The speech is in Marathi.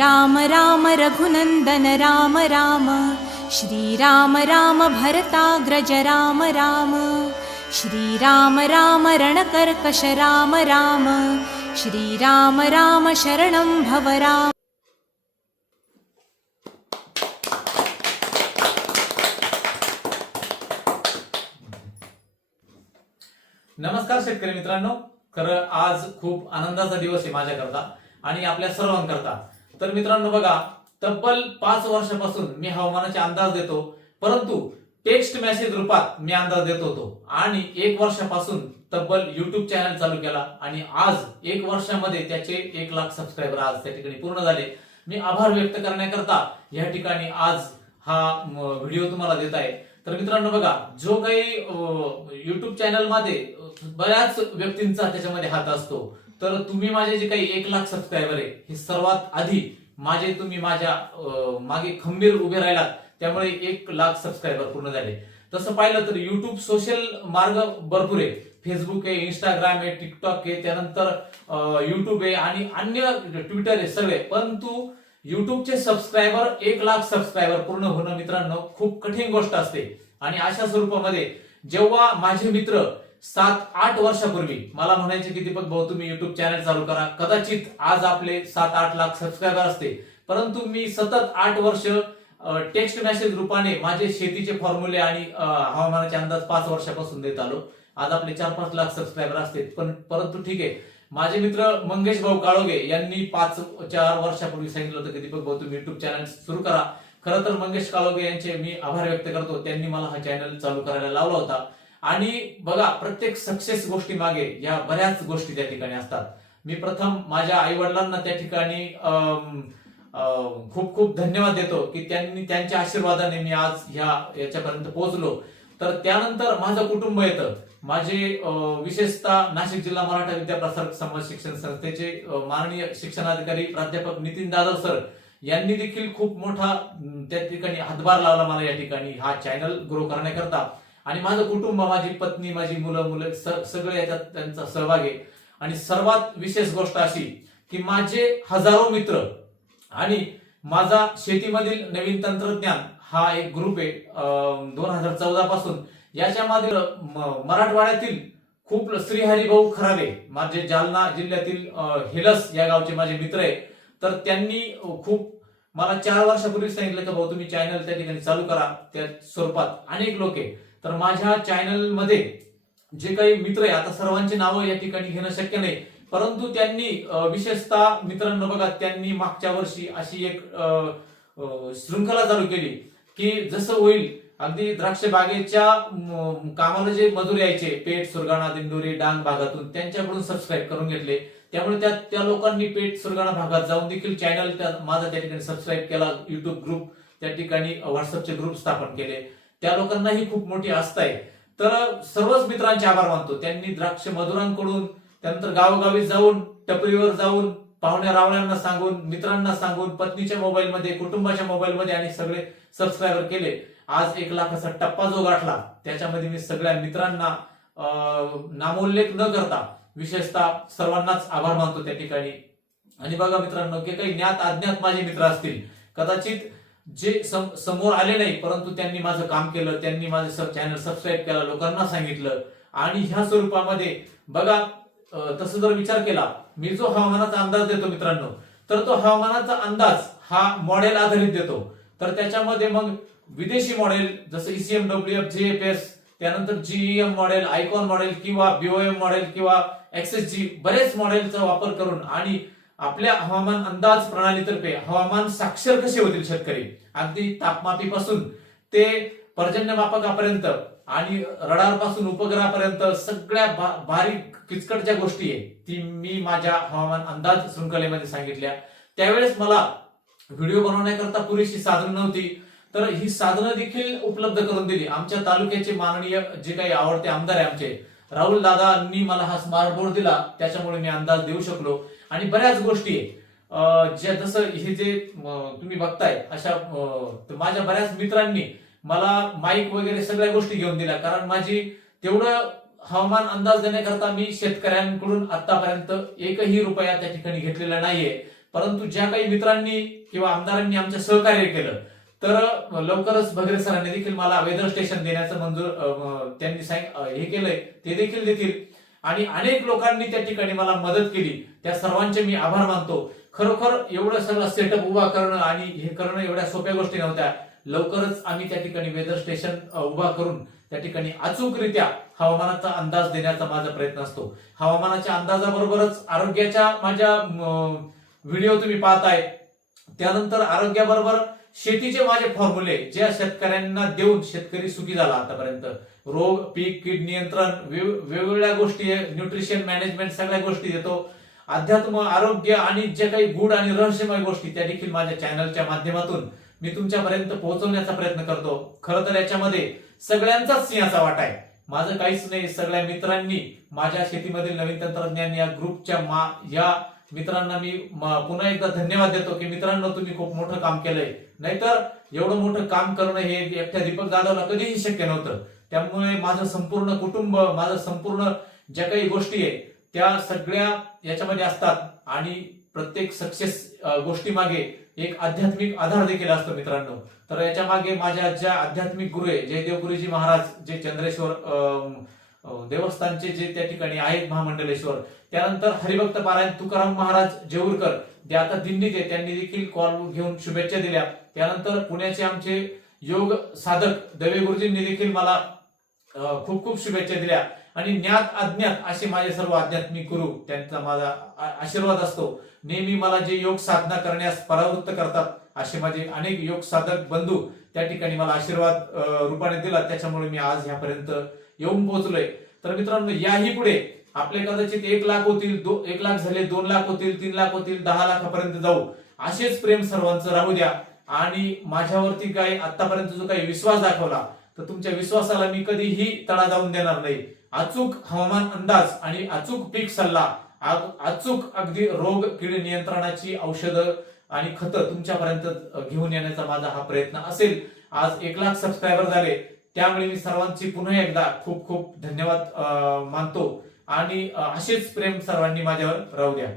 राम राम रघुनंदन राम राम, श्रीराम राम भरताग्रज राम राम, श्रीराम राम रणकर्कश राम राम, श्रीराम राम शरणं भव राम. नमस्कार शेतकरी मित्रांनो. खरं आज खूप आनंदाचा दिवस आहे माझ्याकरता आणि आपल्या सर्वांकरता. तर मित्रांनो बघा, तब्बल 5 वर्षापासून मी हवामानाचे अंदाज देतो, परंतु टेक्स्ट मेसेज रूपात मी अंदाज देत होतो आणि 1 वर्षापासून तब्बल युट्यूब चॅनल चालू केला आणि आज 1 वर्षामध्ये त्याचे 1 लाख सबस्क्रायबर आज त्या ठिकाणी पूर्ण झाले. मी आभार व्यक्त करण्याकरता या ठिकाणी आज हा व्हिडिओ तुम्हाला देत आहे. तर मित्रांनो बघा, जो काही युट्यूब चॅनल मध्ये बऱ्याच व्यक्तींचा त्याच्यामध्ये हात असतो, तर तुम्ही माझे जे काही 1 लाख सबस्क्रायबर आहे हे सर्वात आधी तुम्ही माझ्या मागे खंबीर उभे राहिलात, त्यामुळे 1 लाख सबस्क्रायबर पूर्ण झाले. तसं पाहिलं तर युट्यूब सोशल मार्ग भरपूर आहे. फेसबुक आहे, इंस्टाग्राम आहे, टिकटॉक आहे, त्यानंतर युट्यूब आहे आणि अन्य ट्विटर आहे सगळे. परंतु युट्यूबचे सबस्क्रायबर 1 लाख सबस्क्रायबर पूर्ण होणं मित्रांनो खूप कठीण गोष्ट असते. आणि अशा स्वरूपामध्ये जेव्हा माझे मित्र 7-8 वर्षापूर्वी मला म्हणायचे की दीपक भाऊ तुम्ही युट्यूब चॅनल चालू करा, कदाचित आज आपले 7-8 लाख सबस्क्रायबर असते. परंतु मी सतत 8 वर्ष टेक्स्ट मेसेज रूपाने माझे शेतीचे फॉर्म्युले आणि हवामानाचे अंदाज 5 वर्षापासून देत आलो. आज आपले 4-5 लाख सबस्क्रायबर असते. परंतु ठीक आहे, माझे मित्र मंगेश भाऊ काळोगे यांनी 4 वर्षापूर्वी सांगितलं होतं की दीपक भाऊ तुम्ही युट्यूब चॅनल सुरू करा. खरं तर मंगेश काळोगे यांचे मी आभार व्यक्त करतो, त्यांनी मला हा चॅनल चालू करायला लावला होता. आणि बघा, प्रत्येक सक्सेस गोष्टी मागे या बऱ्याच गोष्टी त्या ठिकाणी असतात. मी प्रथम माझ्या आई वडिलांना त्या ठिकाणी खूप खूप धन्यवाद देतो की त्यांच्या आशीर्वादाने मी आज याच्यापर्यंत पोहोचलो. तर त्यानंतर माझं कुटुंब येतं. माझे विशेषतः नाशिक जिल्हा मराठा विद्याप्रसारक समाज शिक्षण संस्थेचे माननीय शिक्षणाधिकारी प्राध्यापक नितीन जाधव सर यांनी देखील खूप मोठा त्या ठिकाणी हातभार लावला मला या ठिकाणी हा चॅनल ग्रो करण्याकरता. आणि माझं कुटुंब, माझी पत्नी, माझी मुलं सगळे याच्यात त्यांचा सहभाग आहे. आणि सर्वात विशेष गोष्ट अशी की माझे हजारो मित्र आणि माझा शेतीमधील नवीन तंत्रज्ञान हा एक ग्रुप आहे 2014 पासून. याच्यामध्ये मराठवाड्यातील खूप श्रीहरिभाऊ खराबे माझे जालना जिल्ह्यातील हेलस या गावचे माझे मित्र आहे. तर त्यांनी खूप मला 4 वर्षापूर्वी सांगितलं की भाऊ तुम्ही चॅनल त्या ठिकाणी चालू करा. त्या स्वरूपात अनेक लोक आहे. तर माझ्या चॅनल मध्ये जे काही मित्र आहे, आता सर्वांची नावं या ठिकाणी घेणं शक्य नाही, परंतु त्यांनी विशेषतः मित्रांनो बघा, त्यांनी मागच्या वर्षी अशी एक शृंखला चालू केली की जसं होईल अगदी द्राक्ष बागेच्या कामाला जे मजूर यायचे पेठ, सुरगाणा, दिंडोरी, डांग भागातून त्यांच्याकडून सबस्क्राईब करून घेतले. त्यामुळे त्या लोकांनी पेठ, सुरगाणा भागात जाऊन देखील चॅनल माझा त्या ठिकाणी सबस्क्राईब केला. युट्यूब ग्रुप त्या ठिकाणी व्हॉट्सअपचे ग्रुप स्थापन केले. त्या लोकांनाही खूप मोठी आस्था आहे. तर सर्वच मित्रांचे आभार मानतो. त्यांनी द्राक्ष मजुरांकडून, त्यानंतर गावोगावी जाऊन, टपरीवर जाऊन, पाहुण्या रावण्यांना सांगून, मित्रांना सांगून, पत्नीच्या मोबाईलमध्ये, कुटुंबाच्या मोबाईलमध्ये आणि सगळे सबस्क्रायबर केले. आज 1 लाखाचा टप्पा जो गाठला त्याच्यामध्ये मी सगळ्या मित्रांना नामोल्लेख न करता विशेषतः सर्वांनाच आभार मानतो त्या ठिकाणी. आणि बघा मित्रांनो, की काही ज्ञात अज्ञात माझे मित्र असतील, कदाचित जे समोर आले नाही, परंतु त्यांनी माझं काम केलं, त्यांनी माझं चॅनल सबस्क्राईब केला, लोकांना सांगितलं. आणि ह्या स्वरूपामध्ये बघा, तसं जर विचार केला, मी जो हवामानाचा अंदाज देतो मित्रांनो, तर तो हवामानाचा अंदाज हा मॉडेल आधारित देतो. तर त्याच्यामध्ये मग विदेशी मॉडेल जसं ECMWF, JFS, त्यानंतर GEM मॉडेल, आयकॉन मॉडेल किंवा BOM मॉडेल किंवा XSG बरेच मॉडेलचा वापर करून आणि आपल्या हवामान अंदाज प्रणालीतर्फे हवामान साक्षर कसे होतील शेतकरी, अगदी तापमापीपासून ते पर्जन्यमापकापर्यंत आणि रडार पासून उपग्रहापर्यंत सगळ्या बारीक किचकट ज्या गोष्टी आहे ती मी माझ्या हवामान अंदाज शृंखलेमध्ये सांगितल्या. त्यावेळेस मला व्हिडिओ बनवण्याकरता पुरेशी साधनं नव्हती, तर ही साधनं देखील उपलब्ध करून दिली आमच्या तालुक्याचे माननीय जे काही आवडते आमदार आहे आमचे राहुल दादांनी मला हा स्मार्ट बोर्ड दिला. त्याच्यामुळे मी अंदाज देऊ शकलो. आणि बऱ्याच गोष्टी आहे ज्या जसं हे जे तुम्ही बघताय अशा माझ्या बऱ्याच मित्रांनी मला माईक वगैरे सगळ्या गोष्टी घेऊन दिल्या. कारण माझी तेवढं हवामान अंदाज देण्याकरता मी शेतकऱ्यांकडून आतापर्यंत एकही रुपया त्या ठिकाणी घेतलेला नाहीये. परंतु ज्या काही मित्रांनी किंवा आमदारांनी आमच्या सहकार्य केलं, तर लवकरच भगरे सरांनी देखील मला वेदर स्टेशन देण्याचं मंजूर त्यांनी हे केलंय, ते देखील देतील. आणि अनेक लोकांनी त्या ठिकाणी मला मदत केली, त्या सर्वांचे मी आभार मानतो. खरोखर एवढं सगळं सेटअप उभा करणं आणि हे करणं एवढ्या सोप्या गोष्टी नव्हत्या. लवकरच आम्ही त्या ठिकाणी वेदर स्टेशन उभा करून त्या ठिकाणी अचूकरित्या हवामानाचा अंदाज देण्याचा माझा प्रयत्न असतो. हवामानाच्या अंदाजाबरोबरच आरोग्याच्या माझ्या व्हिडिओ तुम्ही पाहताय, त्यानंतर आरोग्याबरोबर शेतीचे माझे फॉर्म्युले ज्या शेतकऱ्यांना देऊन शेतकरी सुखी झाला आतापर्यंत. रोग, पीक, कीड नियंत्रण, वेगवेगळ्या गोष्टी, न्यूट्रिशन मॅनेजमेंट, सगळ्या गोष्टी देतो. अध्यात्म, आरोग्य आणि जे काही गूढ आणि रहस्यमय गोष्टी त्या देखील माझ्या चॅनलच्या माध्यमातून मी तुमच्यापर्यंत पोहोचवण्याचा प्रयत्न करतो. खरं तर याच्यामध्ये सगळ्यांचाच सिंहाचा वाटा आहे, माझं काहीच नाही. सगळ्या मित्रांनी, माझ्या शेतीमधील नवीन तंत्रज्ञान या ग्रुपच्या या मित्रांना मी पुन्हा एकदा धन्यवाद देतो की मित्रांनो, तुम्ही खूप मोठं काम केलंय. नाहीतर एवढं मोठं काम करणं हे एकट्या दीपक जाधवला कधीही शक्य नव्हतं. त्यामुळे माझं संपूर्ण कुटुंब, माझं संपूर्ण ज्या काही गोष्टी आहे त्या सगळ्या याच्यामध्ये असतात. आणि प्रत्येक सक्सेस गोष्टी मागे एक आध्यात्मिक आधार देखील असतो मित्रांनो. तर याच्या मागे माझ्या ज्या आध्यात्मिक गुरु आहे, जयदेव गुरुजी महाराज, जे चंद्रेश्वर देवस्थानचे जे त्या ठिकाणी आहेत महामंडलेश्वर, त्यानंतर हरिभक्त पारायण तुकाराम महाराज जेऊरकर, जे आता दिल्लीत आहे, त्यांनी देखील कॉल घेऊन शुभेच्छा दिल्या. त्यानंतर पुण्याचे आमचे योग साधक दवे गुरुजींनी देखील मला खूप खूप शुभेच्छा दिल्या. आणि ज्ञात अज्ञात असे माझे सर्व आध्यात्मिक गुरु, त्यांचा माझा आशीर्वाद असतो. नेहमी मला जे योग साधना करण्यास परावृत्त करतात असे माझे अनेक योग साधक बंधू त्या ठिकाणी मला आशीर्वाद रूपाने दिला. त्याच्यामुळे मी आज ह्यापर्यंत येऊन पोहोचलोय. तर मित्रांनो, याही पुढे आपले कदाचित 1 लाख होतील, 1 लाख झाले, 2 लाख होतील, 3 लाख होतील, 10 लाखापर्यंत जाऊ. असेच प्रेम सर्वांचं राहू द्या. आणि माझ्यावरती काही आतापर्यंत जो काही विश्वास दाखवला, तर तुमच्या विश्वासाला मी कधीही तडा जाऊन देणार नाही. अचूक हवामान अंदाज आणि अचूक पीक सल्ला, अचूक अगदी रोग कीड नियंत्रणाची औषधं आणि खतं तुमच्यापर्यंत घेऊन येण्याचा माझा हा प्रयत्न असेल. आज 1 लाख सबस्क्रायबर झाले, त्यामुळे मी सर्वांची पुन्हा एकदा खूप खूप धन्यवाद मानतो. आणि असेच प्रेम सर्वांनी माझ्यावर राहू द्या.